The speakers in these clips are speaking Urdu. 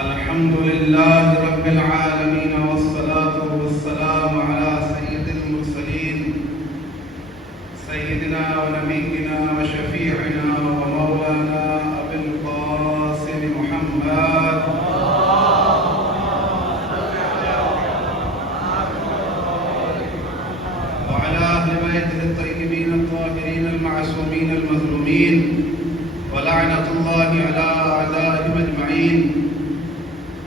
الحمد لله رب العالمين والصلاة والسلام على سيد المرسلين سيدنا ونبينا وشفيعنا ومولانا أبي القاسم محمد وعلى أهل بيته الطيبين الطاهرين المعصومين المظلومين ولعنة الله على أعدائهم أجمعين.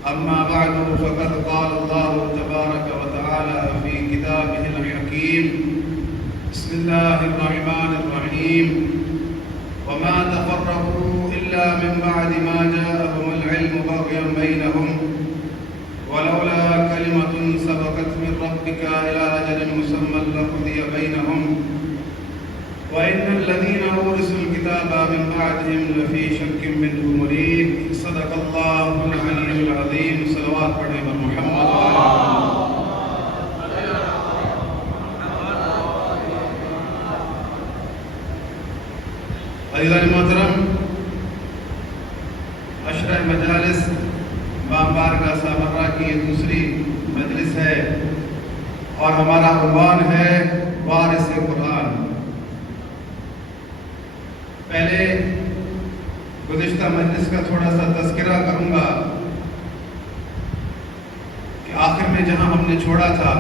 أما بعد فقد قال الله تبارك وتعالى في كتابه الحكيم بسم الله الرحمن الرحيم وما تفرقوا إلا من بعد ما جاءهم العلم بغيا بينهم ولولا كلمة سبقت من ربك إلى أجل مسمى لقضي بينهم وإن الذين أورثوا الكتاب من بعدهم لفي شك منه مريب. صدق الله العلي العظيم. صلوات پڑھیں بر محمد عزیزان محترم، عشرہ مجالس بارگاہ سامرہ کی دوسری مجلس ہے اور ہمارا عنوان ہے وارث قرآن. پہلے گزشتہ مجلس کا تھوڑا سا تذکرہ کروں گا کہ آخر میں جہاں ہم نے چھوڑا تھا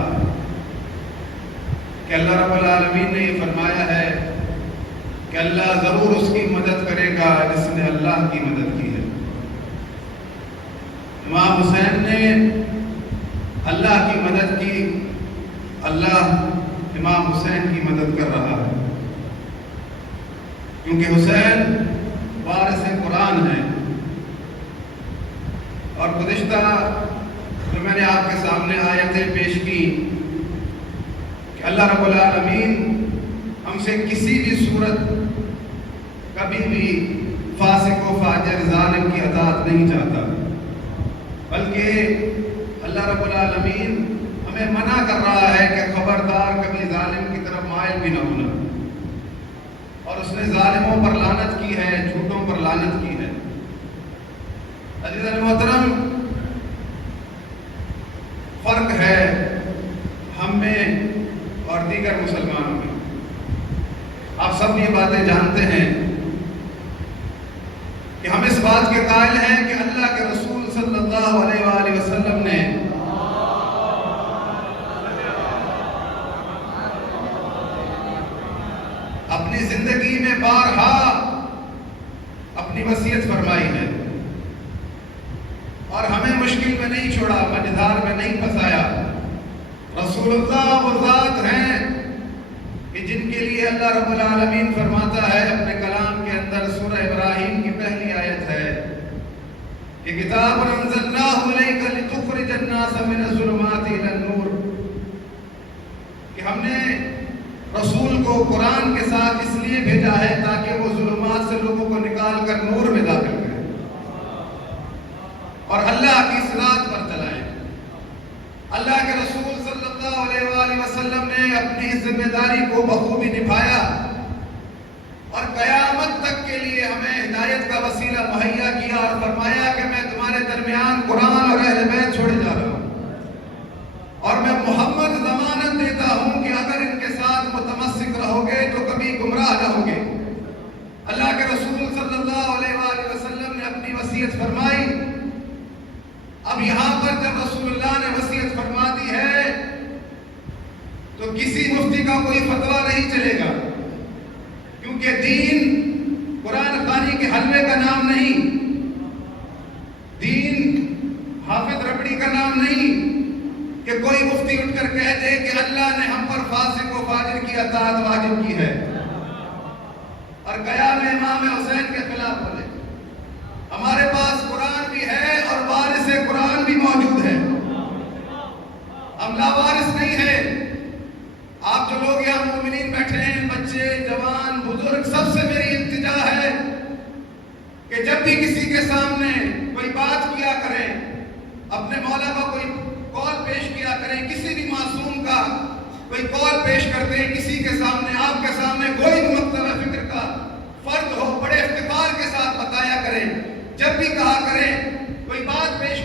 کہ اللہ رب العالمین نے یہ فرمایا ہے کہ اللہ ضرور اس کی مدد کرے گا جس نے اللہ کی مدد کی ہے. امام حسین نے اللہ کی مدد کی، اللہ امام حسین کی مدد کر رہا ہے کیونکہ حسین وارث قرآن ہے. اور گزشتہ جو میں نے آپ کے سامنے آیتیں پیش کی کہ اللہ رب العالمین ہم سے کسی بھی صورت کبھی بھی فاسق و فاجر ظالم کی اطاعت نہیں چاہتا، بلکہ اللہ رب العالمین ہمیں منع کر رہا ہے کہ خبردار کبھی ظالم کی طرف مائل بھی نہ ہونا. اور اس نے ظالموں پر لعنت کی ہے، جھوٹوں پر لعنت کی ہے. عزیزان محترم، فرق ہے ہم میں اور دیگر مسلمانوں میں. آپ سب یہ باتیں جانتے ہیں کہ ہم اس بات کے قائل ہیں کہ اللہ کے رسول صلی اللہ علیہ وآلہ وسلم نے اپنی زندگی میں بارہا اپنی وصیت فرمائی ہے اور ہمیں مشکل میں نہیں چھوڑا، مجدار میں نہیں پھنسایا. رسول اللہ وہ ذات ہیں کہ جن کے لیے اللہ رب العالمین فرماتا ہے اپنے کلام کے اندر، سورہ ابراہیم کی پہلی آیت ہے کہ کتاب انزلناہ الیک لتخرج الناس من الظلمات الی النور، کہ ہم نے رسول کو قرآن کے ساتھ اس لیے بھیجا ہے تاکہ وہ ظلمات سے لوگوں کو نکال کر نور میں داخل کرے اور اللہ کی صراط پر چلائے. اللہ کے رسول صلی اللہ علیہ وآلہ وسلم نے اپنی ذمہ داری کو بخوبی نبھایا اور قیامت تک کے لیے ہمیں ہدایت کا وسیلہ مہیا کیا اور فرمایا کہ میں تمہارے درمیان قرآن اور اہل بیت چھوڑے جا رہا ہوں اور میں محمد ضمانت دیتا ہوں کہ اگر ان کے ساتھ متمسک رہو گے تو کبھی گمراہ نہ ہوگے. اللہ کے رسول صلی اللہ علیہ وآلہ وسلم نے اپنی وصیت فرمائی. اب یہاں پر جب رسول اللہ نے وصیت فرما دی ہے تو کسی مفتی کا کوئی فتویٰ نہیں چلے گا، کیونکہ دین قرآن خوانی کے حلوے کا نام نہیں، دین حافظ ربڑی کا نام نہیں کہ کوئی مفتی اٹھ کر کہہ دے کہ اللہ نے ہم پر فاسق و فاجر کی اطاعت واجب کی ہے اور قیام امام حسین کے خلاف بولے. ہمارے پاس قرآن بھی ہے اور وارث قرآن بھی موجود ہے، ہم لاوارث نہیں ہیں. آپ جو لوگ یہاں مومنین بیٹھے ہیں، بچے، جوان، بزرگ، سب سے میری التجا ہے کہ جب بھی کسی کے سامنے کوئی بات کیا کریں، اپنے مولا کا کوئی قول پیش کیا کریں، کسی بھی معصوم کا کوئی قول پیش کرتے ہیں کسی کے سامنے، آپ کے سامنے کوئی بھی مکتب فکر کا فرد ہو، بڑے افتخار کے ساتھ بتایا کریں. جب بھی کہا کریں، کوئی بات پیش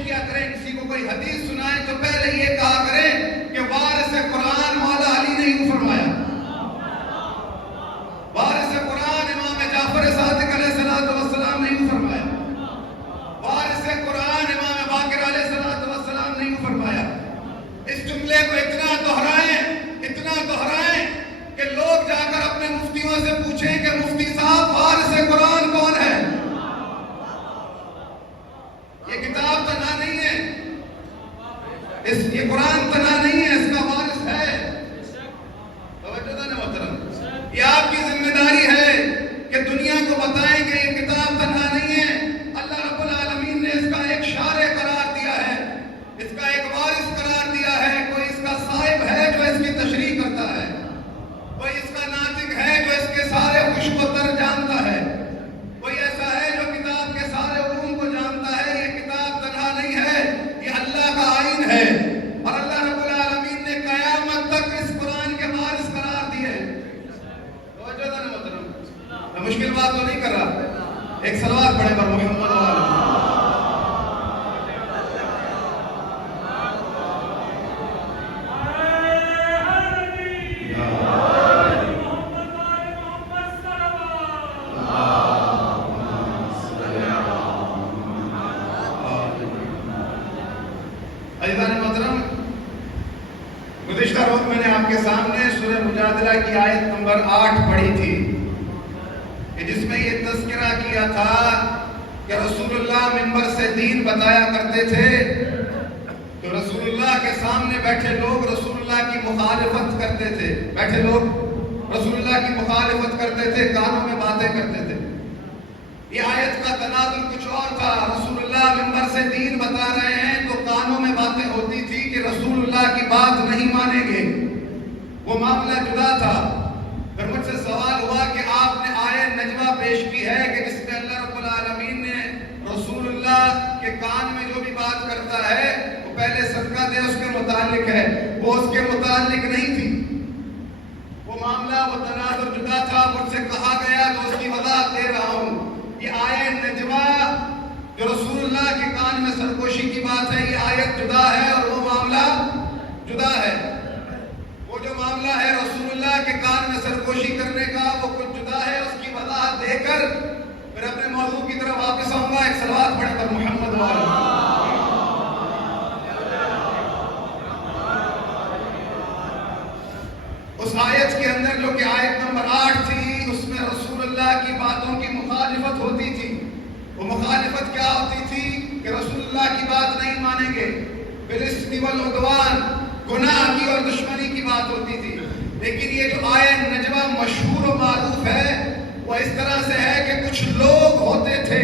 یہ قرآن تنہا نہیں ہے، اس کا وارث ہے۔ توجہ ہے نا محترم؟ یہ آپ کی ذمہ داری ہے کہ دنیا کو بتائیں کہ یہ کتاب تنہا نہیں ہے، اللہ رب العالمین نے اس کا ایک شارع قرار دیا ہے، اس کا ایک وارث قرار دیا ہے، کوئی اس کا صاحب ہے جو اس کی تشریح کرتا ہے، کوئی اس کا ناطق ہے جو اس کے سارے خشک و تر جانتا ہے، کوئی ایسا ہے جو کتاب کے سارے علوم کو جانتا ہے۔ یہ کتاب تنہا نہیں ہے، یہ اللہ کا آئین ہے، اور اللہ رب العالمین نے قیامت تک اس قرآن کے وارث قرار دیے۔ توجہ ہے نا محترم؟ میں مشکل بات تو نہیں کر رہا، ایک صلوات پڑھے پر محمد والا۔ گزشتہ روز میں نے آپ کے سامنے سورہ مجادلہ کی آیت نمبر 8 پڑھی تھی کہ جس میں یہ تذکرہ کیا تھا کہ رسول اللہ منبر سے دین بتایا کرتے تھے تو رسول اللہ کے سامنے بیٹھے لوگ رسول اللہ کی مخالفت کرتے تھے، بیٹھے لوگ رسول اللہ کی مخالفت کرتے تھے، کانوں میں باتیں کرتے تھے۔ یہ آیت کا تناظر کچھ اور تھا، رسول اللہ منبر سے دین بتا رہے ہیں تو کانوں میں باتیں ہوتی تھی کہ رسول اللہ کی بات نہیں مانیں گے، وہ معاملہ جدا تھا۔ پھر مجھ سے سوال ہوا کہ آپ نے آیت نجوہ پیش کی ہے کہ جس میں اللہ رب العالمین نے رسول اللہ کے کان میں جو بھی بات کرتا ہے وہ پہلے صدقہ دے اس کے متعلق ہے، وہ اس کے متعلق نہیں تھی، وہ معاملہ وہ تناظر جدا تھا۔ مجھ سے کہا گیا تو اس کی وضاحت دے رہا ہوں، یہ آیت نجوہ جو رسول اللہ کے کان میں سرگوشی کی بات ہے، یہ آیت جدا ہے اور وہ معاملہ جدا ہے۔ وہ جو معاملہ ہے رسول اللہ کے کان میں سرگوشی کرنے کا وہ کچھ جدا ہے، اس کی وضاحت دے کر پھر اپنے موضوع کی طرف واپس آؤں گا۔ ایک صلوات پڑھ کر محمد والا۔ اس آیت کے اندر جو کہ آیت نمبر 8 تھی، اس میں رسول اللہ کی باتوں کی مخالفت ہوتی تھی۔ وہ مخالفت کیا ہوتی تھی کہ رسول اللہ کی بات نہیں مانیں گے، بالاسم والعدوان، گناہ کی اور دشمنی کی بات ہوتی تھی۔ لیکن یہ جو آیت نجوہ مشہور و معروف ہے وہ اس طرح سے ہے کہ کچھ لوگ ہوتے تھے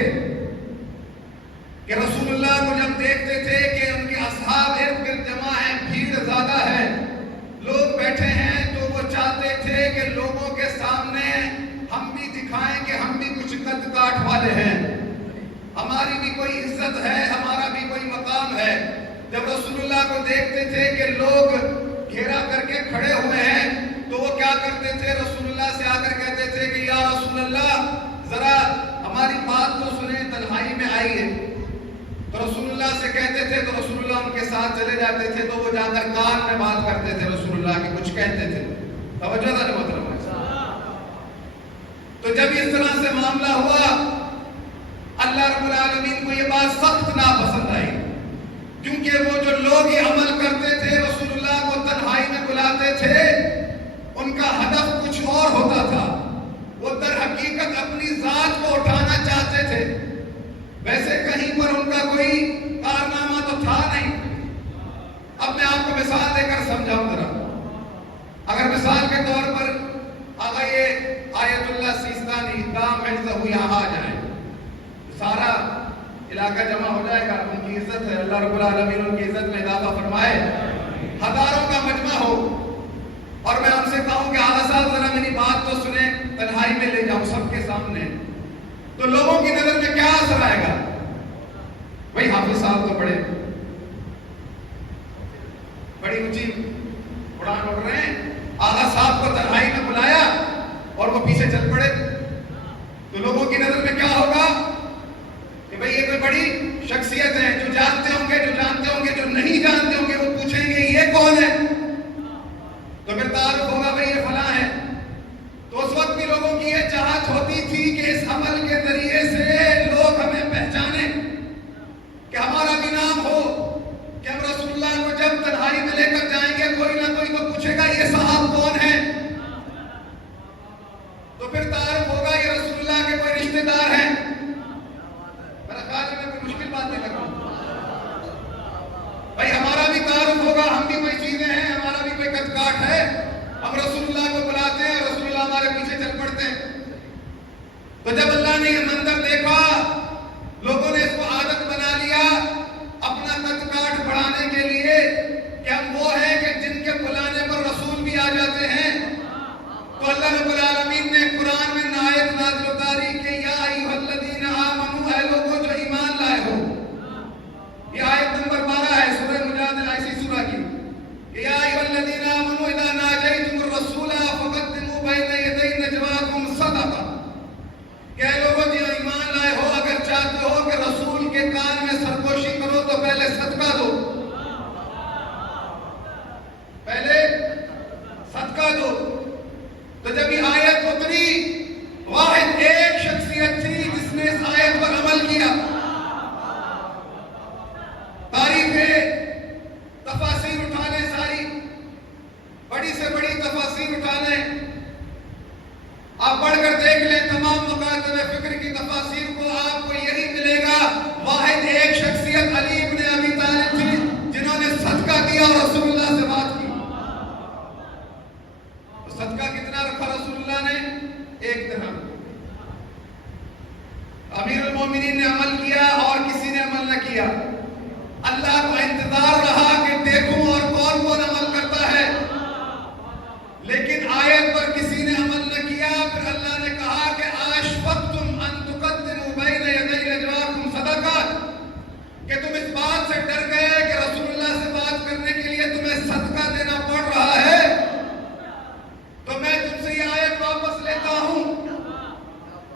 کہ رسول اللہ کو جب دیکھتے تھے کہ ان کے اصحاب ارد گرد جمع ہیں، بھیڑ زیادہ ہے، لوگ بیٹھے ہیں، تو وہ چاہتے تھے کہ لوگوں کے سامنے ہم بھی دکھائیں کہ ہم بھی کچھ قد کاٹ والے ہیں، ہماری بھی کوئی عزت ہے، ہمارا بھی کوئی مقام ہے۔ جب رسول اللہ کو دیکھتے تھے کہ لوگ گھیرا کر کے کھڑے ہوئے ہیں تو وہ کیا کرتے تھے، رسول اللہ سے آ کر کہتے تھے کہ یا رسول اللہ ذرا ہماری بات تو سنیں، تنہائی میں آئی ہے۔ تو رسول اللہ سے کہتے تھے تو رسول اللہ ان کے ساتھ چلے جاتے تھے، تو وہ جا کر کان میں بات کرتے تھے رسول اللہ کے، کچھ کہتے تھے۔ توجہ تھا محترم؟ تو جب اس طرح سے معاملہ ہوا، اللہ رب العالمین کو یہ بات سخت ناپسند آئی، کیونکہ وہ جو لوگ یہ عمل کرتے تھے، رسول اللہ کو تنہائی میں بلاتے تھے، ان کا ہدف کچھ اور ہوتا تھا، وہ در حقیقت اپنی ذات کو اٹھانا چاہتے تھے، ویسے کہیں پر ان کا کوئی کارنامہ تو تھا نہیں۔ اب میں آپ کو مثال دے کر سمجھاؤں ذرا، اگر مثال کے طور پر آقا یہ آیت اللہ سیستانی دام حفظہ یہاں آ جائیں، سارا علاقہ جمع ہو جائے گا، ان کی عزت ہے، اللہ رب العالمین ان کی عزت میں اضافہ فرمائے، ہزاروں کا مجمع ہو اور میں ان سے کہوں کہ آقا صاحب ذرا میری بات تو سنیں، تنہائی میں لے جاؤں سب کے سامنے، تو لوگوں کی نظر میں کیا اثر آئے گا؟ بھائی حافظ صاحب تو بڑی اونچی اڑان اڑ رہے ہیں، آقا صاحب کو تنہائی میں بلایا اور وہ پیچھے چل پڑے، تو لوگوں کی نظر میں کیا ہوگا کہ بھئی یہ کوئی بڑی شخصیت ہے، جو جانتے ہوں گے، جو نہیں جانتے ہوں گے وہ پوچھیں گے یہ کون ہے، تو پھر تعارف ہوگا بھئی یہ فلاں ہے۔ تو اس وقت بھی لوگوں کی یہ چاہت ہوتی تھی کہ اس عمل کے ذریعے سے لوگ ہمیں پہچانیں، کہ ہمارا بھی نام ہو، کہ ہم رسول اللہ کو جب تنہائی میں لے کر جائیں گے کوئی نہ کوئی تو پوچھے گا یہ صاحب کون ہے، تو پھر تعارف ہوگا یہ رسول اللہ کے کوئی رشتہ دار ہیں۔ میرا خیال ہے میں کوئی مشکل بات نہیں کر رہا ہوں، کیا. اللہ کو انتظار رہا کہ دیکھوں اور کون کون عمل کرتا ہے، لیکن آیت پر کسی نے عمل نہ کیا. پھر اللہ نے کہا کہ اشفقتم ان تقدموا بین یدی نجواکم صدقات، کہ تم اس بات سے ڈر گئے کہ رسول اللہ سے بات کرنے کے لیے تمہیں صدقہ دینا پڑ رہا ہے، تو میں تم سے یہ آیت واپس لیتا ہوں،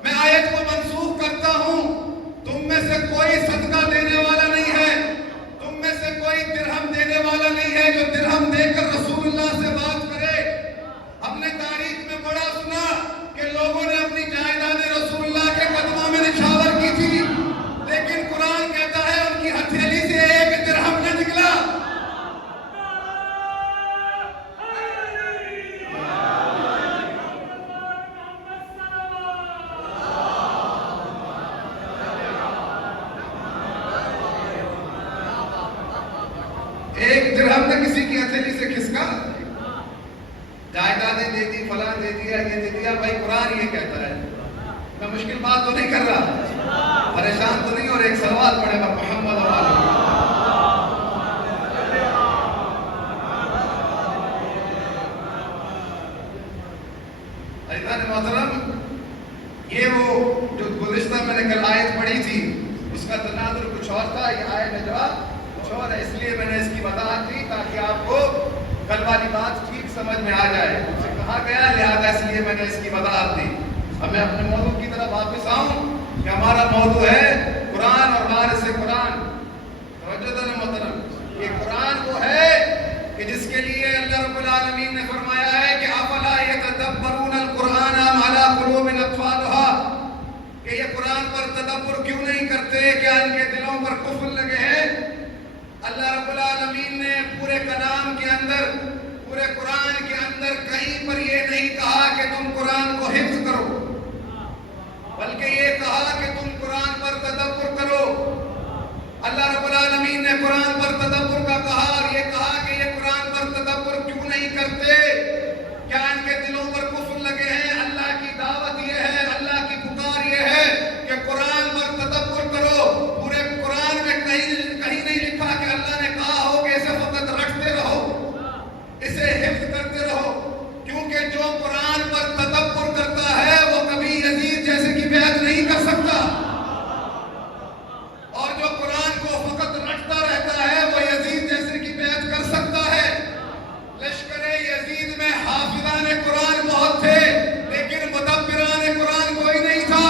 میں آیت کو منسوخ کرتا ہوں. تم میں سے کوئی صدقہ دینے والا نہیں ہے، تم میں سے کوئی درہم دینے والا نہیں ہے جو درہم دے کر رسول اللہ سے بات کرے. ہم نے تاریخ میں بڑا سنا کہ لوگوں نے اپنی جائیدادیں رسول اللہ کے قدموں میں نچھاور کی تھی، لیکن قرآن کہتا ہے ان کی ہتھیلی سے ایک درہم نہ نکلا. ایک درہم نے کسی کی ہتھیلی سے کھسکا، جائیدادیں دے دی، فلاں دے دیا، یہ دے دیا. بھائی قرآن یہ کہتا ہے. میں مشکل بات تو نہیں کر رہا، پریشان تو نہیں. اور ایک سلوات پڑھے گا محمد و آلہ. عزیزان محترم، یہ وہ جو گزشتہ میں نے کل آیت پڑھی تھی اس کا تناظر کچھ اور تھا، یہ آیت نجوا کچھ اور ہے. اس لیے میں نے اس کی وضاحت کی تاکہ آپ کو کل والی بات ٹھیک سمجھ میں آ جائے. مجھ سے کہا گیا لہذا اس لیے میں نے اس کی وضاحت دی. اب میں اپنے موضوع کی طرف واپس آؤں کہ ہمارا موضوع ہے قرآن اور وارث قرآن. توجہ دیں محترم، یہ قرآن وہ ہے کہ جس کے لیے اللہ رب العالمین نے فرمایا ہے کہ افلا یتدبرون القرآن ام علی قلوب اقفالها، کہ یہ قرآن پر تدبر کیوں نہیں کرتے، کیا ان کے دلوں پر قفل لگے ہیں. اللہ رب العالمین نے پورے کلام کے اندر، پورے قرآن کے اندر کہیں پر یہ نہیں کہا کہ تم قرآن کو حفظ کرو، بلکہ یہ کہا کہ تم قرآن پر تدبر کرو. اللہ رب العالمین نے قرآن پر تدبر کا کہا اور یہ کہا کہ یہ قرآن پر تدبر کیوں نہیں کرتے، کیا ان کے دلوں پر قفل لگے ہیں. اللہ کی دعوت یہ ہے، اللہ کی پکار یہ ہے کہ قرآن پر تدبر کرو. پورے قرآن میں کہیں نہیں لکھا کہ اللہ نے کہا ہو کہ اسے فقط رٹتے رہو، اسے حفظ کرتے رہو، کیونکہ جو قرآن پر تدبر کرتا ہے وہ کبھی یزید جیسے کی بیعت نہیں کر سکتا، اور جو قرآن کو فقط رٹتا رہتا ہے وہ یزید جیسے کی بیعت کر سکتا ہے. لشکر یزید میں حافظان قرآن بہت تھے لیکن مدبران قرآن کوئی نہیں تھا.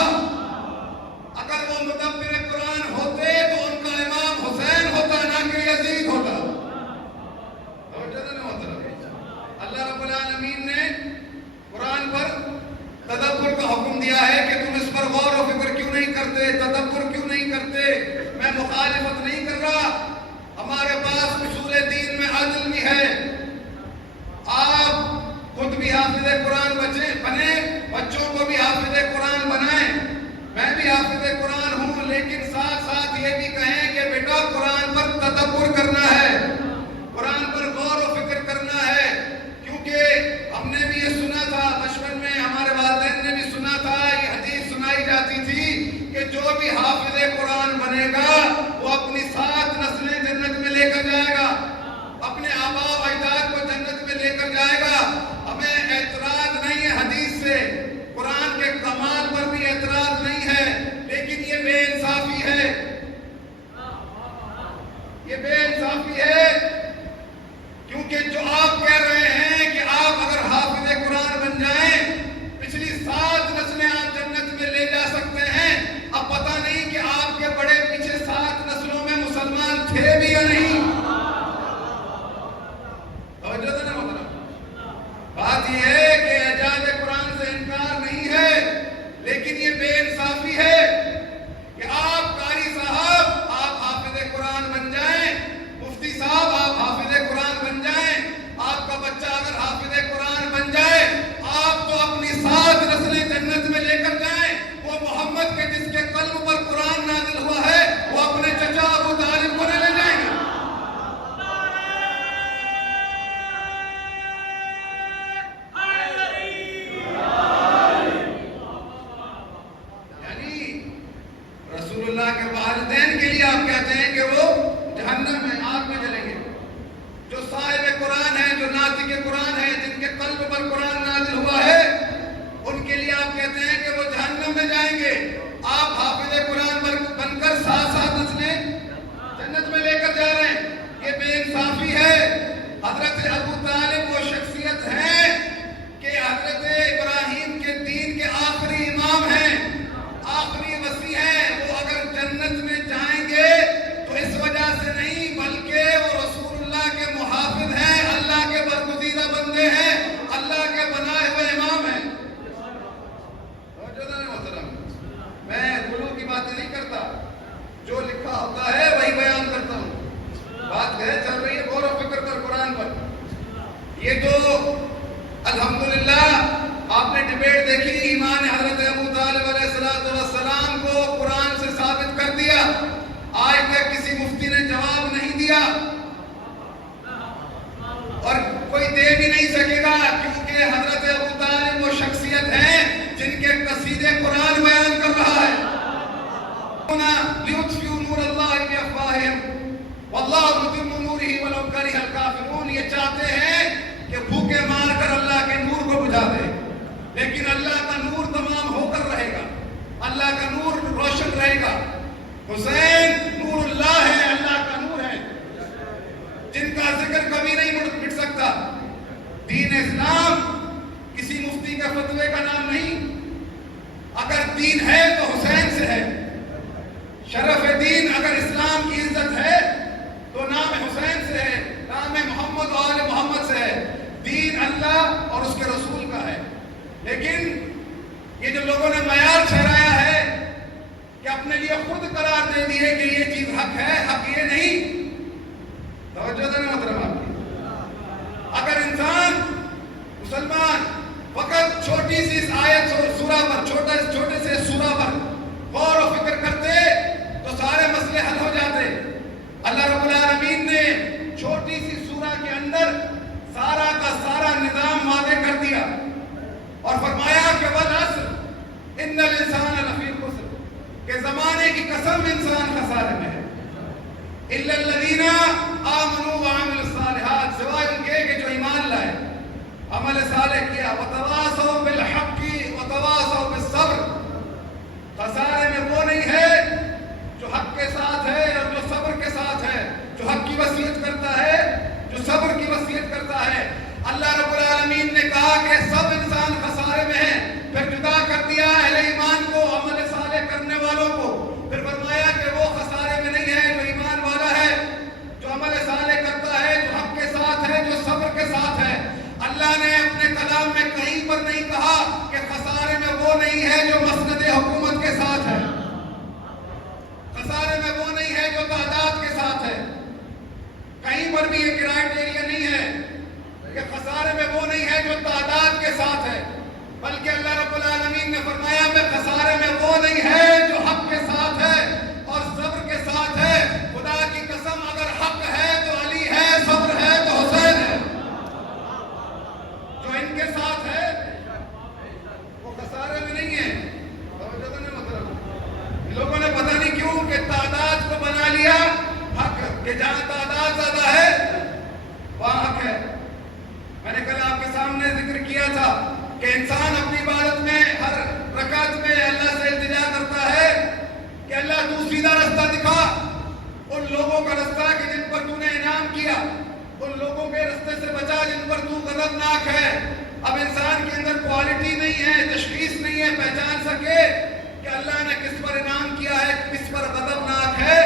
اگر وہ مدبر قرآن ہوتے تو ان کا امام حسین ہوتا نہ کہ یزید ہوتا. اللہ رب العالمین نے قرآن پر تدبر کا حکم دیا ہے کہ تم اس پر غور و فکر کیوں نہیں کرتے، تدبر کیوں نہیں کرتے. میں مخالفت نہیں کر رہا، ہمارے پاس اصول دین میں عدل بھی ہے. آپ خود بھی حافظ قرآن بنے، بچوں کو بھی حافظ قرآن بنائیں. میں بھی حافظ قرآن ہوں، لیکن ساتھ ساتھ یہ بھی کہیں کہ بیٹا قرآن پر تدبر کرنا ہے، قرآن پر غور و فکر کرنا ہے. کیونکہ ہم نے بھی یہ سنا تھا بچپن میں، ہمارے والدین نے بھی سنا تھا، یہ حدیث سنائی جاتی تھی کہ جو بھی حافظ قرآن بنے گا وہ اپنی 7 نسلیں جنت میں لے کر جائے گا، اپنے آباء و اجداد کو جنت میں لے کر جائے گا. ہمیں اعتراض نہیں ہے حدیث سے، قرآن کے کمال پر بھی اعتراض نہیں ہے، لیکن یہ بے انصافی ہے، یہ بے انصافی ہے. کیونکہ جو آپ کہہ رہے ہیں کہ آپ اگر حافظ قرآن بن جائیں پچھلی 7 نسلیں آپ جنت میں لے جا سکتے ہیں. اب پتہ نہیں کہ آپ کے بڑے پیچھے 7 نسلوں میں مسلمان تھے بھی یا نہیں. بات یہ ہے کہ اعجاز قرآن سے انکار نہیں ہے، لیکن یہ بے انصافی ہے کہ آپ قاری صاحب آپ حافظ قرآن بن جائیں، مفتی صاحب آپ حافظ قرآن بن جائیں، آپ کا بچہ اگر حافظ قرآن بن جائے آپ تو اپنی 7 نسلیں جنت میں لے کر جائیں. وہ محمد کے جس کے قلب پر قرآن نازل ہوا ہے وہ اپنے چچا ابو طالب کو لے جائیں گے. دیکھی ایمان حضرت ابو طالب علیہ السلام کو قرآن سے ثابت کر دیا. آج تک کسی مفتی نے جواب نہیں دیا اور کوئی دے بھی نہیں سکے گا، کیونکہ حضرت ابو طالب وہ شخصیت ہیں جن کے قصیدے قرآن بیان کر رہا ہے. لِيُطْفِئُوا نُورَ اللَّهِ بِأَفْوَاهِهِمْ وَاللَّهُ مُتِمُّ نُورِهِ وَلَوْ كَرِهَ الْكَافِرُونَ. یہ چاہتے ہیں کہ بھوکے مار کر اللہ کے نور کو بجھا دے، لیکن اللہ کا نور تمام ہو کر رہے گا، اللہ کا نور روشن رہے گا. حسین نور اللہ ہے، اللہ کا نور ہے، جن کا ذکر کبھی نہیں مٹ سکتا. دین اسلام کسی مفتی کے فتوے کا نام نہیں. اگر دین ہے تو حسین سے ہے. شرف دین اگر اسلام کی عزت ہے تو نام حسین سے ہے، نام محمد و آل محمد سے ہے. دین اللہ اور اس کے رسول کا ہے. لیکن یہ جو لوگوں نے معیار ٹھہرایا ہے کہ اپنے لیے خود قرار دے دیے کہ یہ چیز حق ہے، حق یہ نہیں. توجہ دیں محترم آپ کی. اگر انسان مسلمان فقط چھوٹی سی اس آیت اور سورہ پر، چھوٹے سے سورہ پر غور و فکر کرتے تو سارے مسئلے حل ہو جاتے. اللہ رب العالمین نے چھوٹی سی سورہ کے اندر سارا کا سارا نظام واضح کر دیا اور فرمایا کہ والعصر ان الانسان لفی خسر، کہ زمانے کی قسم انسان خسارے میں ہے. الا الذین آمنوا وعملوا الصالحات، سوائے ان کے کہ جو ایمان لائے، عمل صالح کیا. وتواصوا بالحق وتواصوا بالصبر. خسارے میں وہ نہیں ہے جو حق کے ساتھ ہے اور جو صبر کے ساتھ ہے، جو حق کی وصیت کرتا ہے، جو صبر کی وصیت کرتا ہے. اللہ رب العالمین نے کہا کہ سب انسان خسارے میں ہیں، پھر جدا کر دیا اہل ایمان کو، عمل صالح کرنے والوں کو. پھر فرمایا کہ وہ خسارے میں نہیں ہے جو ایمان والا ہے، جو عمل صالح کرتا ہے، جو حق کے ساتھ ہے، جو صبر کے ساتھ ہے. اللہ نے اپنے کلام میں کہیں پر نہیں کہا کہ خسارے میں وہ نہیں ہے جو مسند حکومت کے ساتھ ہے، خسارے میں وہ نہیں ہے جو تعداد کے ساتھ ہے. کہیں پر بھی یہ کرائٹیریا نہیں ہے کہ خسارے میں وہ نہیں ہے جو تعداد کے ساتھ ہے، بلکہ اللہ رب العالمین نے فرمایا میں خسارے میں وہ نہیں ہے جو حق کے ساتھ ہے اور صبر کے ساتھ ہے. خدا کی قسم اگر حق ہے تو علی ہے، صبر ہے تو حسین ہے. جو ان کے ساتھ ہے وہ خسارے میں نہیں ہے. لوگوں نے پتہ نہیں کیوں کہ تعداد کو بنا لیا حق، کہ جہاں تعداد زیادہ ہے وہاں حق ہے. میں نے کل آپ کے سامنے ذکر کیا تھا کہ انسان اپنی عبادت میں ہر رکعت میں اللہ سے التجا کرتا ہے کہ اللہ تو سیدھا رستہ دکھا، ان لوگوں کا رستہ کہ جن پر تو نے انعام کیا، ان لوگوں کے رستے سے بچا جن پر تو غضبناک ہے. اب انسان کے اندر کوالٹی نہیں ہے، تشخیص نہیں ہے پہچان سکے کہ اللہ نے کس پر انعام کیا ہے، کس پر غضبناک ہے،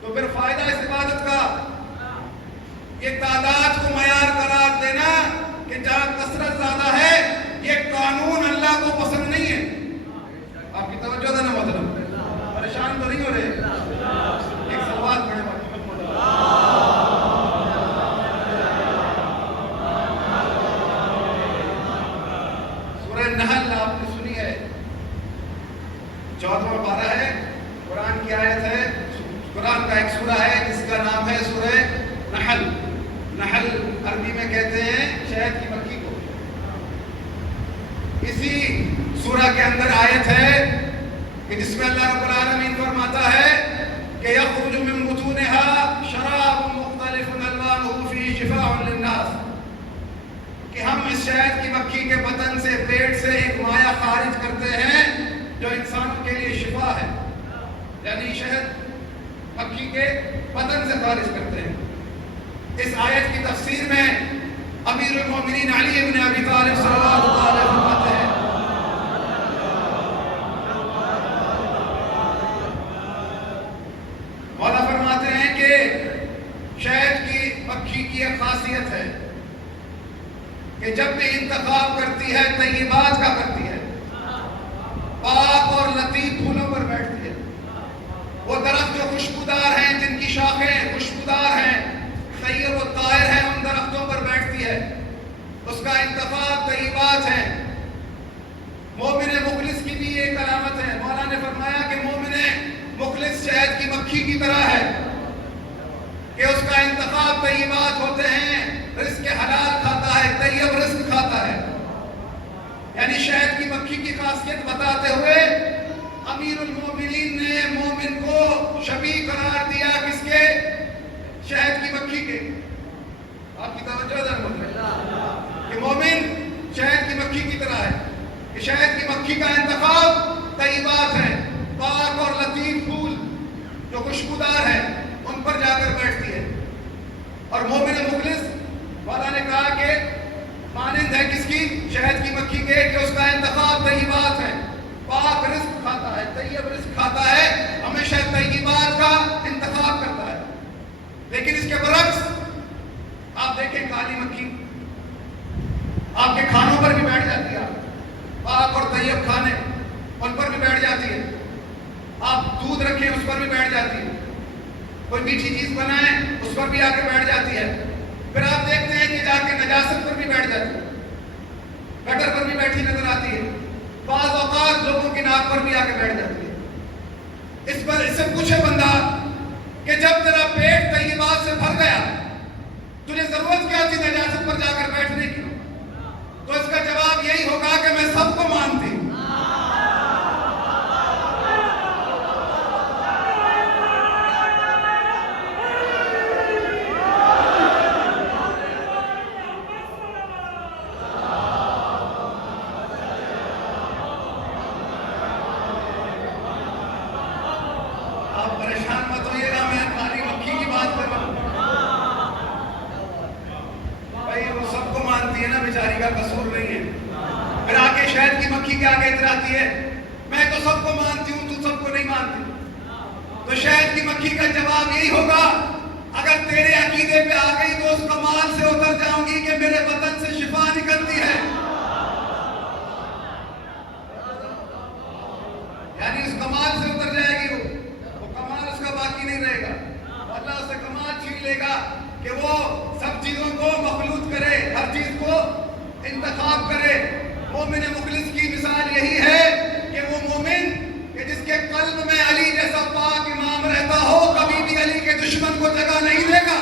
تو پھر فائدہ اس عبادت کا یہ تعداد کو معیار قرار دینا کہ جہاں کثرت زیادہ ہے، یہ قانون اللہ کو پسند نہیں ہے. آپ کی توجہ دینا محترم، پریشان تو نہیں ہو رہے؟ ایک سوال پڑھے سورہ نحل آپ نے سنی ہے، 14واں پارہ ہے، قرآن کی آیت ہے. قرآن کا ایک سورہ ہے جس کا نام ہے سورہ نحل. نحل عربی میں کہتے ہیں شہد کی مکھی کو. اسی سورہ کے اندر آیت ہے کہ جس میں اللہ رب العالمین فرماتا ہے کہ یخرج من بطونها شراب مختلف الوانه فیہ شفاء للناس، کہ ہم اس شہد کی مکھی کے بدن سے، پیٹ سے ایک مائع خارج کرتے ہیں جو انسانوں کے لیے شفا ہے. یعنی شہد مکھی کے بدن سے خارج کرتے ہیں. اس آیت کی تفسیر میں امیر المومنین علی بن ابی طالب صلی اللہ علیہ وسلم فرماتے ہیں مولا فرماتے ہیں کہ شہد کی مکھی کی ایک خاصیت ہے کہ جب بھی انتخاب کرتی ہے طیبات کا کرتی ہے، پاک اور لطیف پھولوں پر بیٹھتی ہے. وہ درخت جو خوشبودار ہیں، جن کی شاخیں خوشبودار ہیں، طیب و طاہر ہیں، ان درختوں پر بیٹھتی ہے. اس کا انتخاب طیبات ہے. طیبات ہیں. مولا نے فرمایا کہ مومن مخلص شہد کی مکھی کی طرح ہے کہ اس کا انتخاب طیبات ہوتے ہیں، رزق حلال کھاتا ہے، طیب رزق کھاتا ہے. یعنی شہد کی مکھی کی خاصیت بتاتے ہوئے امیر المومنین نے مومن کو شبیہ قرار دیا کس کے؟ شہد کی مکھی کے. آپ کی توجہ ذرا کہ مومن شہد کی مکھی کی طرح ہے کہ شہد کی مکھی کا انتخاب طیبات ہے، پاک اور لطیف پھول جو خوشبودار ہے ان پر جا کر بیٹھتی ہے. اور مومن مخلص والا نے کہا کہ مانند ہے کس کی؟ شہد کی مکھی کے، کہ اس کا انتخاب طیبات ہے، پاک رزق کھاتا ہے، طیب رزق کھاتا ہے، ہمیشہ طیبات کا انتخاب کرتا ہے. لیکن اس کے برعکس آپ دیکھیں کالی مکھی آپ کے کھانوں پر بھی بیٹھ جاتی ہے، پاک اور طیب کھانے ان پر بھی بیٹھ جاتی ہے. آپ دودھ رکھیں اس پر بھی بیٹھ جاتی ہے، کوئی میٹھی چیز بنائیں اس پر بھی آ کے بیٹھ جاتی ہے. پھر آپ دیکھتے ہیں کہ جا کے نجاست پر بھی بیٹھ جاتی ہے، گٹر پر بھی بیٹھی نظر آتی ہے، بعض اوقات لوگوں کی ناک پر بھی آ کے بیٹھ جاتی ہے. اس سے پوچھے بندہ کہ جب تیرا پیٹ طیبات سے بھر گیا تجھے ضرورت کیا تھی نجاست پر جا کر بیٹھنے کی؟ تو اس کا جواب یہی ہوگا کہ میں سب کو مانتی ہوں. آپ پریشان مت ہوئیے گا، میں کالی مکھی کی بات کر رہا ہوں. بھائی وہ سب کو مانتی ہے نا، بیچاری کا قصور نہیں ہے. پھر آگے شہد کی مکھی کے آگے اتراتی ہے میں تو سب کو مانتی ہوں، تو سب کو نہیں مانتی. تو شہد کی مکھی کا جواب یہی ہوگا اگر تیرے عقیدے پہ آ گئی تو اس کمال سے اتر جاؤں گی کہ میرے بدن سے شفا نکلتی ہے. یعنی اس کمال سے اتر جائے گی، وہ کمال اس کا باقی نہیں رہے گا. اللہ سے کمال چھین لے گا کہ وہ سب چیزوں کو مخلوط کرے، ہر چیز کو انتخاب کرے. مومن مخلص کی مثال یہی ہے کہ وہ مومن کہ جس کے قلب میں علی جیسا پاک امام رہتا ہو کبھی بھی علی کے دشمن کو جگہ نہیں دے گا.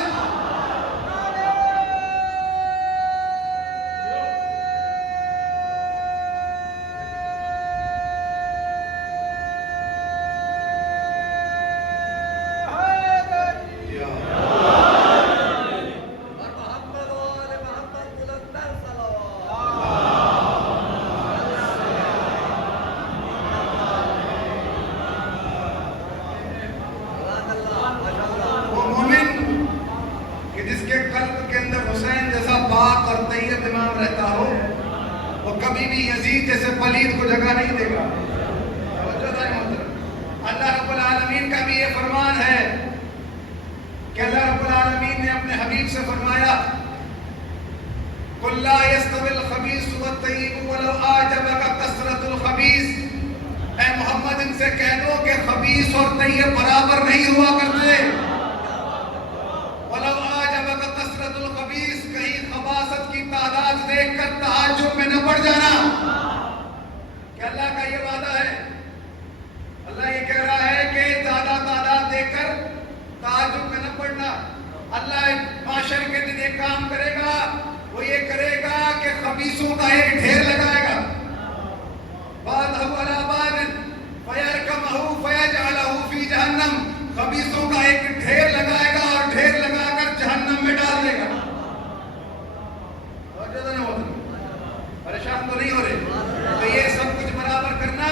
کبھی بھی یزید جیسے پلید کو جگہ نہیں دے گا. اللہ رب العالمین کا بھی یہ فرمان ہے کہ اللہ رب العالمین نے اپنے حبیب سے فرمایا قُلْ لَا يَسْتَوِي الْخَبِيثُ وَالطَّيِّبُ وَلَوْ أَعْجَبَكَ كَثْرَةُ الْخَبِيثِ. اے محمد ان سے کہہ دو کہ خبیث اور طیب برابر نہیں ہوا کرتے. وَلَوْ أَعْجَبَكَ كَثْرَةُ الْخَبِيثِ، کہیں خباثت کی تعداد دیکھ کر تعجب میں نہ پڑ جانا. کہ اللہ کا یہ وعدہ ہے، اللہ یہ کہہ رہا ہے کہ زیادہ تعداد دیکھ کر تعجب میں نہ پڑنا. اللہ معاشر کے دن ایک کام کرے گا، وہ یہ کرے گا کہ خبیثوں کا ایک ڈھیر لگائے گا. بَعْضَهُ عَلَىٰ بَعْضٍ فَيَرْكَمَهُ فَيَجْعَلَهُ فِي جَهَنَّمَ، خبیثوں کا ایک ڈھیر لگائے گا اور ڈھیر لگا کر جہنم میں ڈال دے گا. پریشان تو نہیں ہو رہے؟ تو یہ سب کچھ برابر کرنا.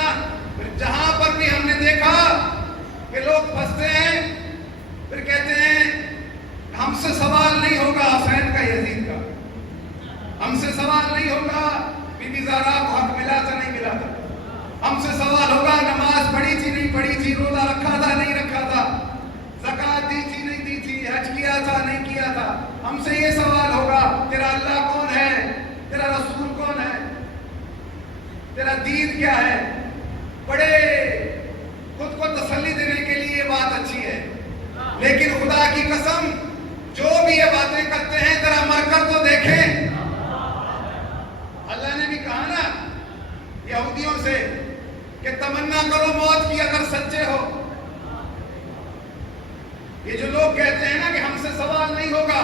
پھر جہاں پر بھی ہم نے دیکھا کہ لوگ پھنستے ہیں پھر کہتے ہیں ہم سے سوال نہیں ہوگا حسین کا یزید کا، ہم سے سوال نہیں ہوگا بی بی زہرا کو حق ملا تھا نہیں ملا تھا، ہم سے سوال ہوگا نماز پڑھی تھی نہیں پڑھی تھی، روزہ رکھا تھا نہیں رکھا تھا، زکوٰۃ دی تھی نہیں دی تھی، حج کیا تھا نہیں کیا تھا. ہم سے یہ سوال ہوگا تیرا اللہ کون ہے، تیرا رسول کون ہے، تیرا دین کیا ہے. بڑے خود کو تسلی دینے کے لیے یہ بات اچھی ہے، لیکن خدا کی قسم جو بھی یہ باتیں کرتے ہیں ذرا مر کر تو دیکھیں. اللہ نے بھی کہا نا یہودیوں سے کہ تمنا کرو موت کی اگر سچے ہو. یہ جو لوگ کہتے ہیں نا کہ ہم سے سوال نہیں ہوگا،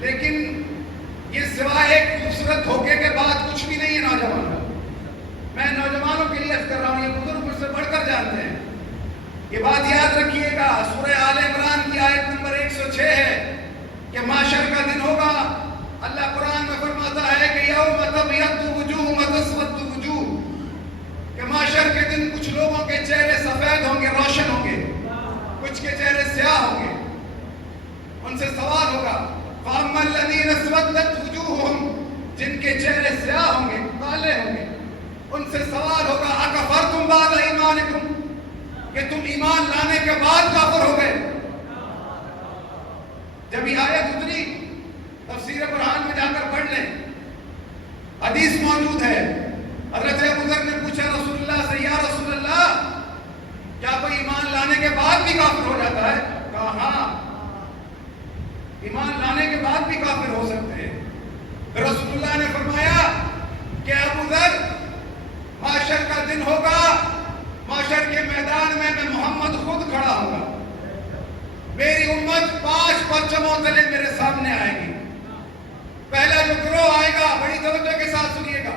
لیکن یہ سوائے ایک خوبصورت دھوکے کے بعد کچھ بھی نہیں ہے نوجوانوں. میں نوجوانوں کے لیے عرض کر رہا ہوں، یہ بزرگ مجھ سے بڑھ کر جانتے ہیں. یہ بات یاد رکھیے گا، سورہ آل عمران کی آیت نمبر 106 ہے کہ محشر کا دن ہوگا. اللہ قرآن میں فرماتا ہے کہ یوم تبیض وجوہ وتسود وجوہ، کہ محشر کے دن کچھ لوگوں کے چہرے سفید ہوں گے، روشن ہوں گے، کچھ کے چہرے سیاہ ہوں گے. ان سے سوال ہوگا فَأَمَّا الَّذِينَ اسْوَدَّتْ وُجُوهُهُمْ، جن کے چہرے سیاہ ہوں گے، کالے ہوں گے، ان سے سوال ہوگا اَكَفَرْتُمْ بَعْدَ إِيمَانِكُمْ، کہ تم ایمان لانے کے بعد کافر ہو گئے. جب یہ آیت اتری، تفسیر قرآن میں جا کر پڑھ لیں، حدیث موجود ہے. حضرت ابو ذر نے پوچھا رسول اللہ سے، یا رسول اللہ، کیا کوئی ایمان لانے کے بعد بھی کافر ہو جاتا ہے؟ کہا ہاں، ایمان لانے کے بعد بھی کافر ہو سکتے ہیں. رسول اللہ نے فرمایا کہ ابو ذر، محشر کا دن ہوگا، محشر کے میدان میں محمد خود کھڑا ہوگا. میری امت 5 پرچموں تلے میرے سامنے آئے گی. پہلا جو گروہ آئے گا، بڑی توجہ کے ساتھ سنیے گا،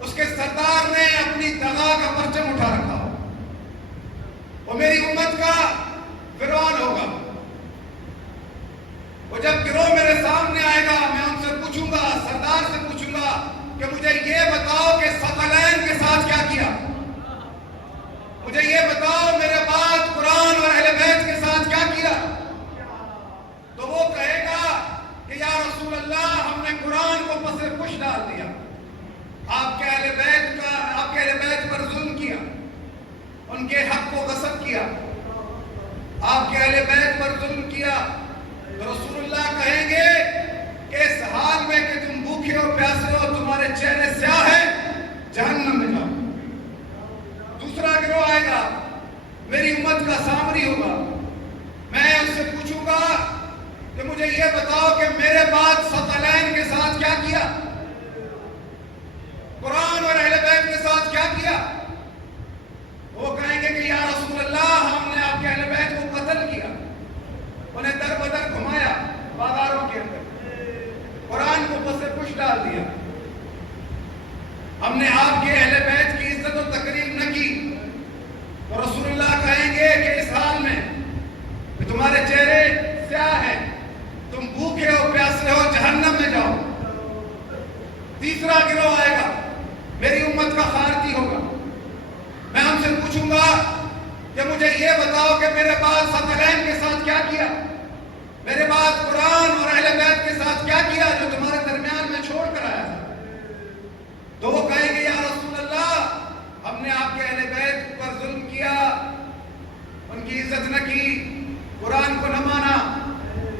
اس کے سردار نے اپنی دغا کا پرچم اٹھا رکھا ہو. وہ میری امت کا فرعون ہوگا. وہ جب گروہ میرے سامنے آئے گا، میں ان سے پوچھوں گا، سردار سے پوچھوں گا کہ مجھے یہ بتاؤ کہ ثقلین کے ساتھ کیا کیا. مجھے یہ بتاؤ میرے بعد قرآن اور اہل بیت کے ساتھ کیا کیا. تو وہ کہے گا کہ یا رسول اللہ، ہم نے قرآن کو پس پش ڈال دیا، آپ کے اہل بیت پر ظلم کیا، ان کے حق کو غصب کیا، آپ کے اہل بیت پر ظلم کیا. تو رسول اللہ کہیں گے کہ اس حال میں کہ تم بھوکے ہو، پیاسے ہو، تمہارے چہرے سیاہ ہیں، جہنم میں جاؤ. دوسرا گروہ آئے گا، میری امت کا سامری ہوگا. میں اس سے پوچھوں گا کہ مجھے یہ بتاؤ کہ میرے بعد ثقلین کے ساتھ کیا کیا، قرآن اور اہل بیت کے ساتھ کیا کیا. وہ کہیں گے کہ یا رسول اللہ، ہم نے آپ کے اہل بیت کو قتل کیا، انہیں در بدر گھمایا بازاروں کے اندر، قرآن کو پس پش ڈال دیا. ہم نے آپ کے اہل بیت کی عزت و تکریم نہ کی. تو رسول اللہ کہیں گے کہ اس حال میں کہ تمہارے چہرے سیاہ ہیں، تم بھوکے ہو، پیاسے ہو، جہنم میں جاؤ. تیسرا گروہ آئے گا، میری امت کا خارجی ہوگا. میں ان سے پوچھوں گا کہ مجھے یہ بتاؤ کہ میرے بعد ثقلین کے ساتھ کیا کیا، میرے بعد قرآن اور اہل بیت کے ساتھ کیا کیا جو تمہارے درمیان میں چھوڑ کر آیا تھا. تو وہ کہیں گے یا رسول اللہ، ہم نے آپ کے اہل بیت پر ظلم کیا، ان کی عزت نہ کی، قرآن کو نہ مانا.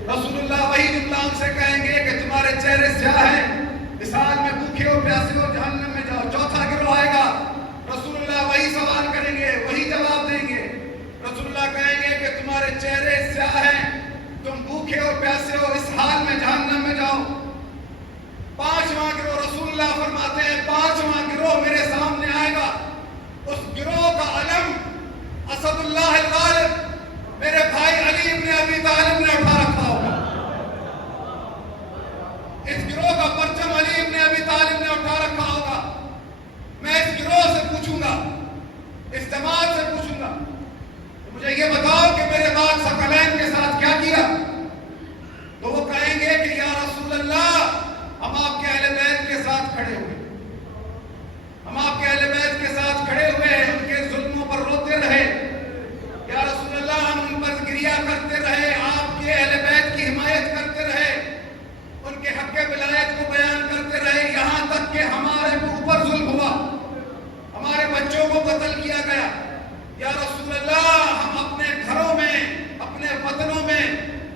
رسول اللہ وہی جملہ ان سے کہیں گے کہ تمہارے چہرے سیاہ ہیں، اس حال میں بھوکے ہو، پیاسے ہو، جہنم میں جاؤ. چوتھا گروہ آئے گا، رسول اللہ وہی سوال کریں گے، وہی جواب دیں گے. رسول اللہ کہیں گے کہ تمہارے چہرے سیاہ ہیں، تم بھوکے ہو، پیاسے ہو، اس حال میں جہنم میں جاؤ. پانچواں گروہ، رسول اللہ فرماتے ہیں پانچواں گروہ میرے سامنے آئے گا. اس گروہ کا علم اسد اللہ الغالب میرے بھائی علی ابن ابی طالب نے اٹھا رکھا ہوگا. اس گروہ کا پرچم علی ابن ابی طالب نے اٹھا رکھا ہوگا. میں اس گروہ سے پوچھوں گا، اس جماعت سے پوچھوں گا، مجھے یہ بتاؤ کہ میرے بعد ثقلین کے ساتھ کیا کیا. تو وہ کہیں گے کہ یا رسول اللہ، ہم آپ کے اہل بیت کے ساتھ کھڑے ہوئے، ہم آپ کے اہل بیت کے ساتھ کھڑے ہوئے، ان کے ظلموں پر روتے رہے. یا رسول اللہ، ہم ان پر گریہ کرتے رہے، آپ کے اہل بیت کی حمایت کرتے رہے، ان کے حق ولایت کو بیان کرتے رہے، یہاں تک کہ ہمارے اوپر ظلم ہوا، ہمارے بچوں کو قتل کیا گیا. یا رسول اللہ، ہم اپنے گھروں میں، اپنے وطنوں میں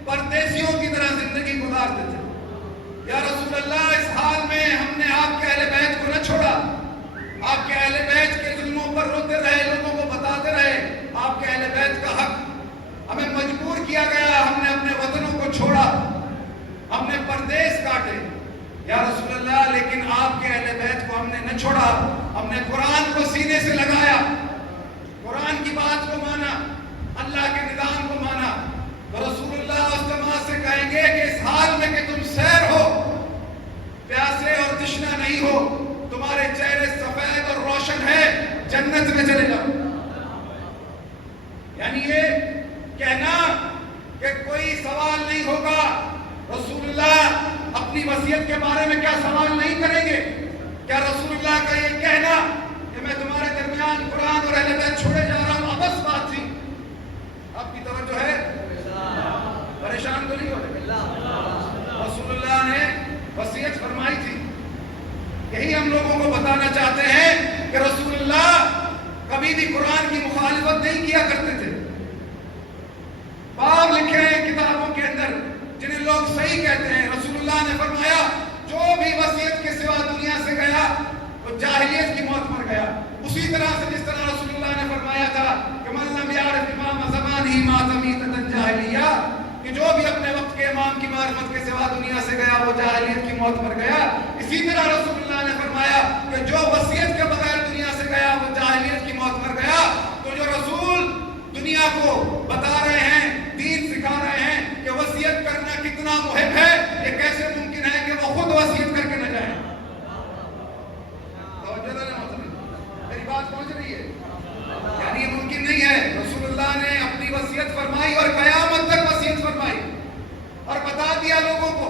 پردیسیوں کی طرح زندگی گزارتے تھے. یا رسول اللہ، اس حال میں ہم نے آپ کے اہل بیت کو نہ چھوڑا، آپ کے اہل بیت کے ظلموں پر روتے رہے، لوگوں کو بتاتے رہے آپ کے اہل بیت کا حق. ہمیں مجبور کیا گیا، ہم نے اپنے وطنوں کو چھوڑا، ہم نے پردیس کاٹے. یا رسول اللہ لیکن آپ کے اہل بیت کو ہم نے نہ چھوڑا، ہم نے قرآن کو سینے سے لگایا، قرآن کی بات کو مانا، اللہ کے نظام کو مانا۔ تو رسول اللہ اس جماعت سے کہیں گے کہ اس حال میں کہ تم سیر ہو، پیاسے اور تشنا نہیں ہو، تمہارے چہرے سفید اور روشن ہے، جنت میں چلے جاؤ۔ یعنی یہ کہنا کہ کوئی سوال نہیں ہوگا، رسول اللہ اپنی وصیت کے بارے میں کیا سوال نہیں کریں گے؟ کیا رسول اللہ کا یہ کہنا کہ میں تمہارے درمیان قرآن اور اہل بیت چھوڑے جا رہا ہوں ابس بات تھی؟ آپ کی توجہ ہے؟ پریشان تو نہیں ہو رہے؟ رسول اللہ نے وصیت فرمائی تھی۔ یہی ہم لوگوں کو بتانا چاہتے ہیں کہ رسول اللہ کبھی بھی قرآن کی مخالفت نہیں کیا کرتے تھے۔ باب لکھے ہیں کتابوں کے اندر جنہیں لوگ صحیح کہتے ہیں، رسول اللہ نے فرمایا جو بھی وصیت کے سوا دنیا سے گیا وہ جاہلیت کی موت مر گیا۔ اسی طرح سے جس طرح رسول اللہ نے فرمایا تھا کہ من لم یعرف امام زمانہ مات میتۃ جاہلیہ، کہ جو بھی اپنے وقت کے امام کی معرفت کے سوا دنیا سے گیا وہ جاہلیت کی موت مر گیا۔ اسی طرح رسول اللہ نے فرمایا کہ جو وصیت کے بغیر دنیا سے گیا وہ جاہلیت کی موت مر گیا۔ تو جو رسول دنیا کو بتا رہے ہیں، دین سکھا رہے ہیں کہ وصیت کرنا کتنا مہم ہے، یہ کیسے ممکن ہے کہ وہ خود وصیت کر کے نہ جائیں؟ میری بات پہنچ رہی ہے؟ یعنی یہ ممکن نہیں ہے۔ رسول اللہ نے اپنی وصیت فرمائی اور قیامت تک وصیت فرمائی اور بتا دیا لوگوں کو،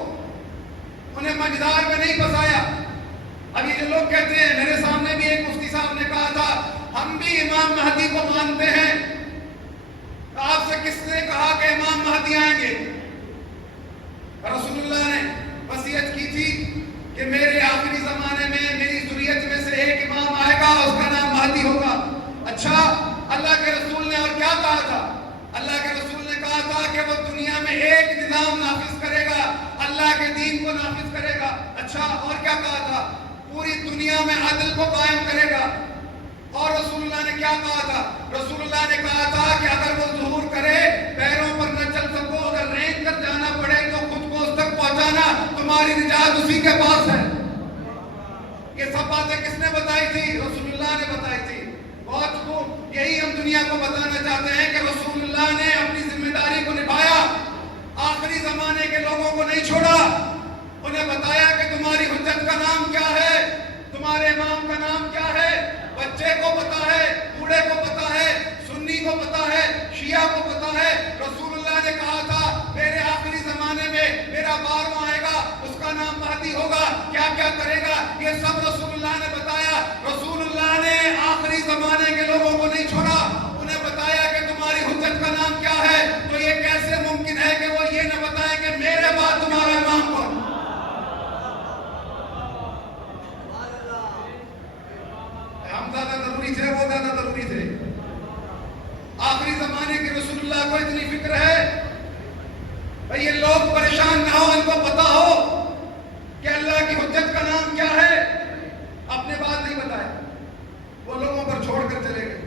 انہیں مجدار میں نہیں پھنسایا۔ اب یہ جو لوگ کہتے ہیں، میرے سامنے بھی ایک مفتی صاحب نے کہا تھا ہم بھی امام مہدی کو مانتے ہیں۔ آپ سے کس نے کہا کہ امام مہدی آئیں گے؟ رسول اللہ نے وصیت کی تھی کہ میرے آخری زمانے میں میری ذریت میں سے ایک امام آئے گا، اس کا نام مہدی ہوگا۔ اچھا، اللہ کے رسول نے اور کیا کہا تھا؟ اللہ کے رسول نے کہا تھا کہ وہ دنیا میں ایک نظام نافذ کرے گا، اللہ کے دین کو نافذ کرے گا۔ اچھا، اور کیا کہا تھا؟ پوری دنیا میں عدل کو قائم کرے گا۔ اور رسول اللہ نے کیا کہا تھا؟ رسول اللہ نے کہا تھا کہ اگر وہ ظہور کرے، پیروں پر نہ چل سکو، اگر رینگ کر جانا پڑے تو خود کو اس تک پہنچانا، تمہاری نجات اسی کے پاس ہے۔ یہ سب باتیں کس نے بتائی تھی؟ رسول اللہ نے بتائی تھی۔ بہت خوب، یہی ہم دنیا کو بتانا چاہتے ہیں کہ رسول اللہ نے اپنی ذمہ داری کو نبھایا، آخری زمانے کے لوگوں کو نہیں چھوڑا، انہیں بتایا کہ تمہاری حجت کا نام کیا ہے، تمہارے امام کا نام کیا ہے۔ بچے کو پتا ہے، بوڑھے کو پتا ہے، سنی کو پتا ہے، شیعہ کو پتا ہے۔ رسول اللہ نے کہا تھا میرے آخری زمانے میں میرا بارواں آئے گا، اس کا نام مہدی ہوگا، کیا کیا کرے گا، یہ سب رسول اللہ نے بتایا۔ رسول اللہ نے آخری زمانے کے لوگوں کو نہیں چھوڑا، انہیں بتایا کہ تمہاری حجت کا نام کیا ہے۔ تو یہ کیسے ممکن ہے کہ وہ یہ نہ بتائیں کہ میرے بعد تمہارا امام کون؟ ہم زیادہ ضروری تھے، وہ زیادہ ضروری تھے؟ آخری زمانے کے رسول اللہ کو اتنی فکر ہے بھئی یہ لوگ پریشان نہ ہو، ان کو پتا ہو کہ اللہ کی حجت کا نام کیا ہے۔ اپنے بات نہیں بتائے، وہ لوگوں پر چھوڑ کر چلے گئے۔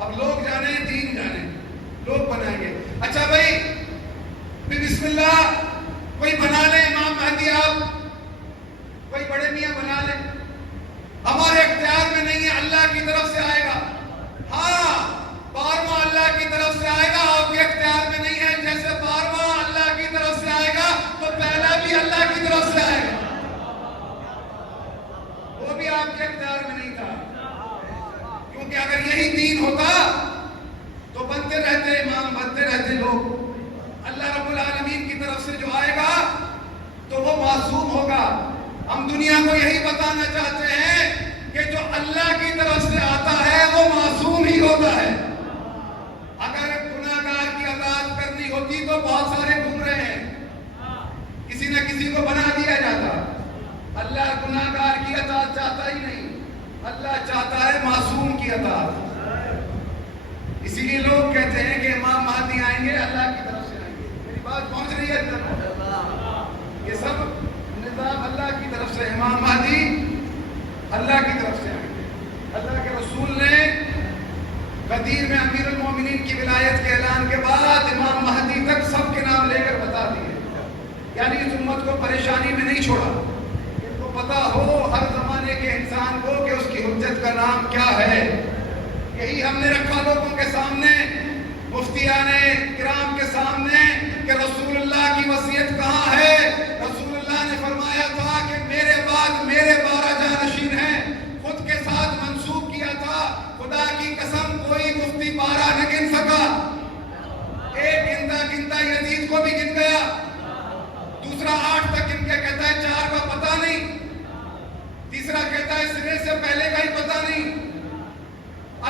اب لوگ جانے، دین جانے، لوگ بنائیں گے۔ اچھا بھائی، بسم اللہ کوئی بنا لے امام مہدی، آپ کوئی بڑے میاں بنا لے، ہمارے اختیار میں نہیں ہے، اللہ کی طرف سے آئے گا۔ ہاں، بارواں اللہ کی طرف سے آئے گا، آپ کے اختیار میں نہیں ہے۔ جیسے بارواں اللہ کی طرف سے آئے گا تو پہلا بھی اللہ کی طرف سے آئے گا، وہ بھی آپ کے اختیار میں نہیں تھا۔ کیونکہ اگر یہی دین ہوتا تو بنتے رہتے امام، بنتے رہتے لوگ۔ اللہ رب العالمین کی طرف سے جو آئے گا تو وہ معصوم ہوگا۔ ہم دنیا کو یہی بتانا چاہتے ہیں کہ جو اللہ کی طرف سے آتا ہے وہ معصوم ہی ہوتا ہے۔ اگر گناہگار کی اطاعت کرنی ہوتی تو بہت سارے گھوم رہے ہیں، کسی نہ کسی کو بنا دیا جاتا۔ اللہ گناہگار کی اطاعت چاہتا ہی نہیں، اللہ چاہتا ہے معصوم کی اطاعت۔ اسی لیے لوگ کہتے ہیں کہ امام مہدی آئیں گے، اللہ کی طرف سے آئیں گے۔ میری بات پہنچ رہی ہے؟ یہ سب نظام اللہ کی طرف سے، امام مہدی اللہ کی طرف سے آئیں گے۔ اللہ کے رسول نے غدیر میں امیر المومنین کی ولایت کے اعلان کے بعد امام مہدی تک سب کے نام لے کر بتا دیے، یعنی اس امت کو پریشانی میں نہیں چھوڑا۔ کیا ہے؟ یہی ہم نے رکھا لوگوں کے سامنے، مفتیان کرام کے سامنے، کہ رسول اللہ کی وصیت کہاں ہے؟ رسول اللہ نے فرمایا تھا کہ میرے بعد میرے 12 جانشین ہیں، خود کے ساتھ منسوب کیا تھا۔ خدا کی قسم کوئی مفتی 12 نہ گن سکا، ایک گنتا یزید کو بھی گن گیا، دوسرا 8 تک گن کے کہتا ہے 4 کا پتہ نہیں، تیسرا کہتا ہے سرے سے پہلے کا ہی پتہ نہیں،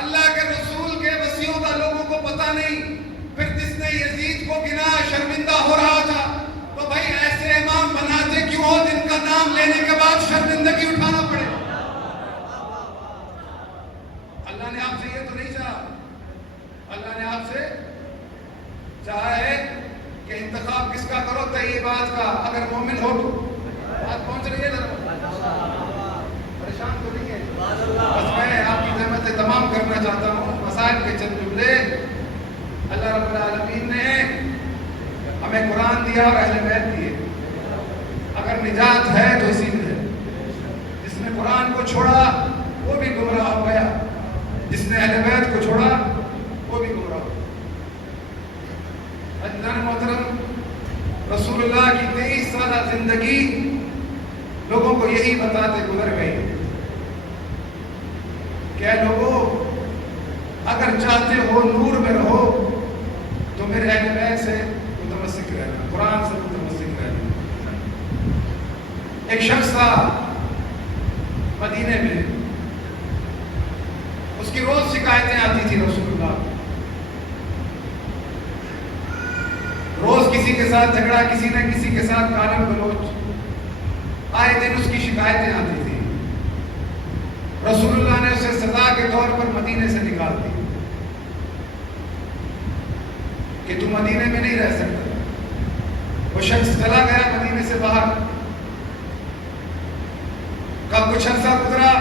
اللہ کے رسول کے وصیوں کا لوگوں کو پتہ نہیں۔ پھر جس نے یزید کو گنا شرمندہ ہو رہا تھا، تو بھائی ایسے امام بناتے کیوں ہو جن کا نام لینے کے بعد شرمندگی اٹھانا پڑے؟ اللہ نے آپ سے یہ تو نہیں چاہا، اللہ نے آپ سے چاہا ہے کہ انتخاب کس کا کرو؟ طیبات کا۔ اگر مومن ہو تو بات پہنچ رہی ہے نا، پریشان تو نہیں ہے؟ بس میں آپ کی خدمت تمام کرنا چاہتا ہوں مسائل کے چند جملے۔ اللہ رب العالمین نے ہمیں قرآن دیا اور اہل بیت دیے، اگر نجات ہے تو اسی میں ہے۔ جس نے قرآن کو چھوڑا وہ بھی گمراہ ہو گیا، جس نے اہل بیت کو چھوڑا وہ بھی گمراہ ہو گیا۔ عزیزان محترم، رسول اللہ کی 23 سالہ زندگی لوگوں کو یہی بتاتے گزر گئی کہ اے لوگوں، اگر چاہتے ہو نور میں رہو تو میرے اہل بیت سے متمسک رہنا، قرآن سے متمسک رہنا۔ ایک شخص تھا مدینے میں، اس کی روز شکایتیں آتی تھی رسول اللہ، روز کسی کے ساتھ جھگڑا، کسی نہ کسی کے ساتھ گالی گلوچ، آئے دن اس کی شکایتیں آتی تھی۔ رسول اللہ نے اسے سزا کے طور پر مدینے سے نکال دی کہ تو مدینے میں نہیں رہ سکتا۔ وہ شخص چلا گیا مدینے سے باہر، کب کچھ عرصہ گزرا،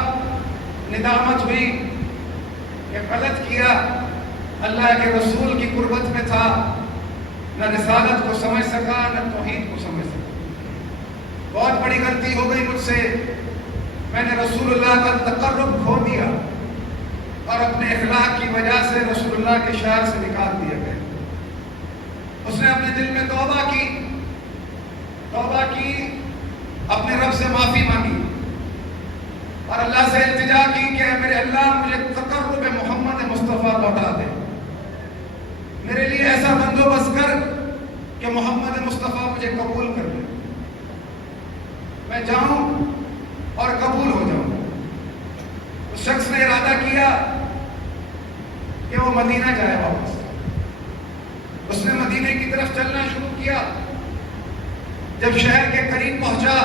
ندامت ہوئی کہ غلط کیا، اللہ کے رسول کی قربت میں تھا، نہ رسالت کو سمجھ سکا نہ توحید کو سمجھ سکا، بہت بڑی غلطی ہو گئی مجھ سے، میں نے رسول اللہ کا تقرب کھو دیا اور اپنے اخلاق کی وجہ سے رسول اللہ کے شہر سے نکال دیا گیا۔ اس نے اپنے دل میں توبہ کی، اپنے رب سے معافی مانگی اور اللہ سے التجا کی کہ میرے اللہ مجھے تقرب محمد مصطفیٰ لوٹا دے، میرے لیے ایسا بندوبست کر کہ محمد مصطفیٰ مجھے قبول کر لے، میں جاؤں اور قبول ہو جاؤں۔ اس شخص نے ارادہ کیا کہ وہ مدینہ جائے واپس۔ اس نے مدینے کی طرف چلنا شروع کیا۔ جب شہر کے قریب پہنچا،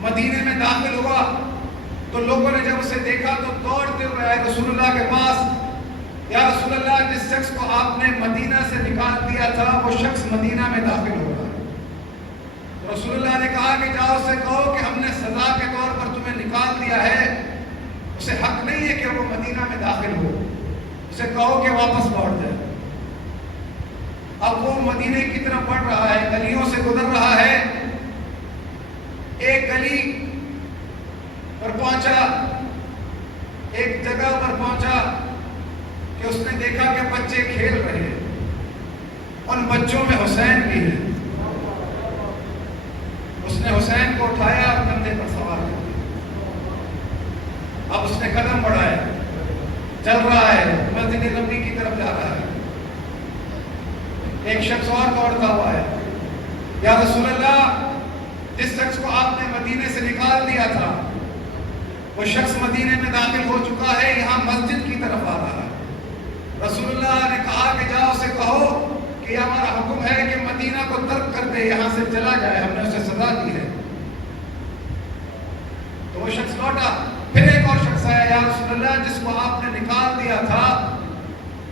مدینے میں داخل ہوا، تو لوگوں نے جب اسے دیکھا تو دوڑتے ہوئے آئے رسول اللہ کے پاس، یا رسول اللہ، جس شخص کو آپ نے مدینہ سے نکال دیا تھا وہ شخص مدینہ میں داخل ہو رہا ہے۔ رسول اللہ نے کہا کہ جاؤ اسے کہو کہ ہم نے سزا کے طور پر تمہیں نکال دیا ہے، اسے حق نہیں ہے کہ وہ مدینہ میں داخل ہو، اسے کہو کہ واپس لوٹ جائے۔ اب وہ مدینے کی طرف بڑھ رہا ہے، گلیوں سے گزر رہا ہے، ایک گلی پر پہنچا، ایک جگہ پر پہنچا کہ اس نے دیکھا کہ بچے کھیل رہے ہیں، ان بچوں میں حسین بھی ہے۔ اس نے حسین کو اٹھایا اور کندھے پر سوار کر دیا۔ اب اس نے قدم بڑھائے، چل رہا ہے، مسجد نبوی کی طرف جا رہا ہے۔ ایک شخص اور دوڑتا ہوا ہے، یا رسول اللہ، جس شخص کو آپ نے مدینے سے نکال دیا تھا وہ شخص مدینے میں داخل ہو چکا ہے، یہاں مسجد کی طرف آ رہا ہے۔ رسول اللہ نے کہا کہ جاؤ اسے کہو کہ یہ ہمارا حکم ہے کہ مدینہ کو ترک کر دے، یہاں سے چلا جائے، ہم نے اسے سزا دی ہے۔ تو وہ شخص لوٹا، پھر ایک اور شخص آیا، یا رسول اللہ، جس کو آپ نے نکال دیا تھا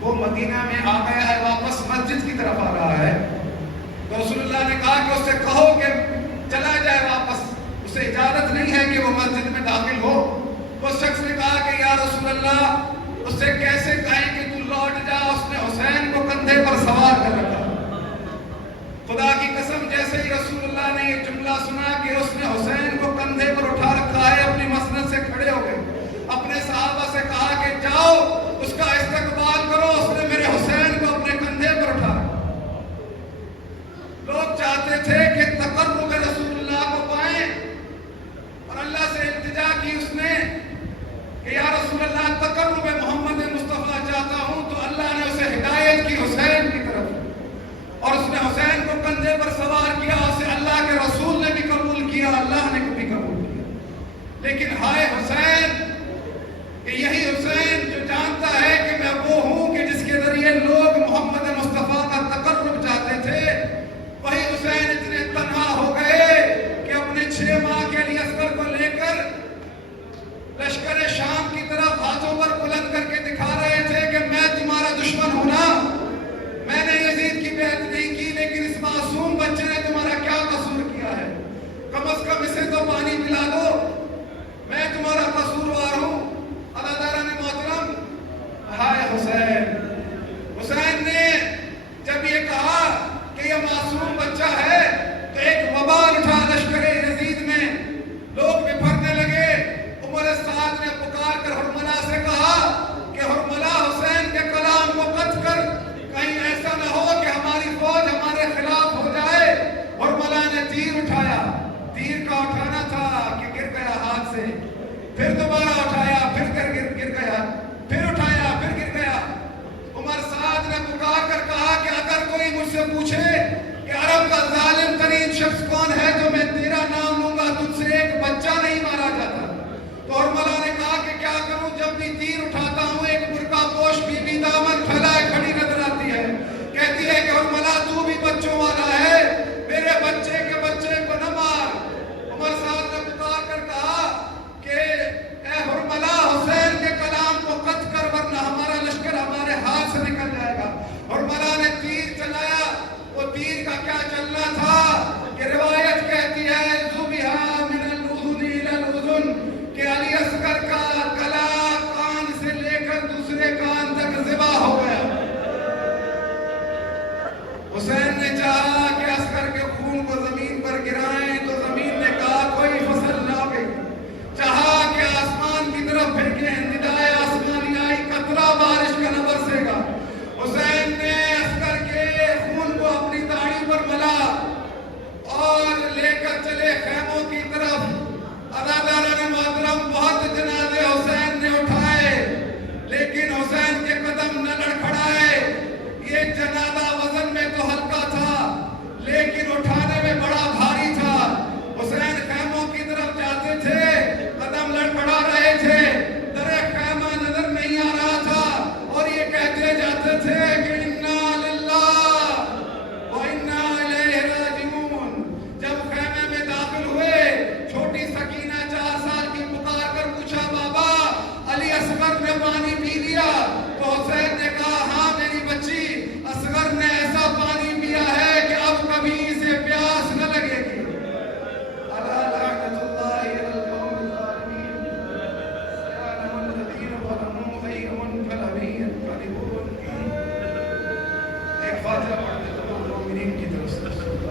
وہ مدینہ میں آ گیا ہے، واپس مسجد کی طرف آ رہا ہے۔ تو رسول اللہ نے کہا کہ اسے کہو کہ چلا جائے واپس، اسے اجازت نہیں ہے کہ وہ مسجد میں داخل ہو۔ اس شخص نے کہا کہ یا رسول اللہ، اس سے کیسے کہیں کہ تو لوٹ جا، اس نے حسین کو کندھے پر سوار کر رکھا۔ خدا کی قسم، جیسے ہی رسول اللہ نے یہ جملہ سنا کہ اس نے حسین کو کندھے پر اٹھا رکھا ہے، اپنی مسند سے کھڑے ہو گئے، اپنے صحابہ جاؤ اس کا استقبال کرو، اس نے میرے حسین کو اپنے کندھے پر اٹھایا۔ لوگ چاہتے تھے کہ تقرب رسول اللہ کو پائیں، اور اللہ سے التجا کی اس نے کہ یا رسول اللہ تقرب محمد مصطفیٰ چاہتا ہوں، تو اللہ نے اسے ہدایت کی حسین کی طرف، اور اس نے حسین کو کندھے پر سوار کیا، اسے اللہ کے رسول نے بھی قبول کیا، اللہ نے بھی قبول کیا۔ لیکن ہائے حسین، کہ یہی حسین جو جانتا ہے کہ میں وہ ہوں کہ جس کے ذریعے لوگ محمد مصطفیٰ کا تقرب چاہتے تھے، وہی حسین اتنے تنہا ہو گئے کہ اپنے 6 ماہ کے علی اصغر کو لے کر لشکر شام کی طرف ہاتھوں پر بلند کر کے دکھا رہے تھے کہ میں تمہارا دشمن ہوں نا، میں نے یزید کی بیعت نہیں کی، لیکن اس معصوم بچے نے تمہارا کیا قصور کیا ہے، کم از کم اسے تو پانی پلا دو، میں تمہارا قصوروار ہوں۔ عزیزان محترم، ہائے حسین، حسین نے جب یہ کہا کہ یہ معصوم بچہ ہے تو ایک وبال اٹھا لشکر یزید میں، لوگ بپھرنے لگے۔ عمر سعد نے پکار کر حرملہ سے کہا کہ حرملہ حسین کے کلام کو قطع کر، کہیں ایسا نہ ہو کہ ہماری فوج ہمارے خلاف ہو جائے۔ حرملہ نے تیر اٹھایا، تیر کا اٹھانا تھا کہ گر گیا ہاتھ سے، پھر دوبارہ اٹھایا، پھر گر گیا، پھر اٹھایا، پھر گر گیا۔ عمر سعد نے پکار کر کہا کہ اگر کوئی مجھ سے پوچھے کہ عرب کا ظالم ترین شخص کون ہے تو میں تیرا نام لوں گا، تجھ سے ایک بچہ نہیں مارا جاتا۔ تو حرملہ نے کہا کہ کیا کروں، جب بھی تیر اٹھاتا ہوں ایک برقع پوش بی بی دامن پھیلائے کھڑی نظر آتی ہے، کہتی ہے کہ حرملہ تو بھی بچوں والا ہے، میرے بچے کے بچے کو نہ مار۔ عمر صاحب نے پکار کر کہا کہ اے حرملہ، حسین کے کلام کو قطع کر ورنہ ہمارا لشکر ہمارے ہاتھ سے نکل جائے گا۔ حرملہ نے تیر چلایا، وہ تیر کا کیا چلنا تھا کہ روایت کہتی ہے ذبح من الاذن الى الاذن، کہ علی اصغر کا گلا کان سے لے کر دوسرے کان تک ذبح ہو گیا۔ حسین نے چاہا کہ اصغر کے خون کو زمین پر گرائیں تو زمین نے کہا کوئی فصل نہ ہوگی، چاہا کہ آسمان کی طرف پھینکیں، ندائے آسمانی آئی، قطرہ بارش کا نہ برسے گا۔ حسین نے اصغر کے خون کو اپنی داڑھی پر ملا اور لے کر چلے خیموں کی طرف۔ عزیزان محترم، بہت جنازے حسین نے اٹھائے لیکن حسین کے قدم نہ لڑکھڑائے۔ یہ جنازہ وزن میں تو ہلکا تھا لیکن اٹھانے میں بڑا بھاری تھا۔ حسین خیموں کی طرف جاتے تھے، قدم لڑکھڑا رہے تھے، در خیمہ نظر نہیں آ رہا تھا، اور یہ کہتے جاتے تھے کہ انا للہ و انا الیہ راجعون۔ جب خیمے میں داخل ہوئے، چھوٹی سکینہ 4 سال کی پکار کر پوچھا بابا علی اصغر نے پانی پی لیا؟ تو حسین نے کہا ہاں میری بچی، اصغر نے ایسا پانی پیا ہے کہ اب کبھی اسے پیاس نہ لگے گی۔ الا لعنۃ اللہ علی القوم الظالمین، سيعلم الذين ظلموا أي منقلب ينقلبون۔ ایک فاتحہ پڑھ دے تو مومنین کی طرف سے۔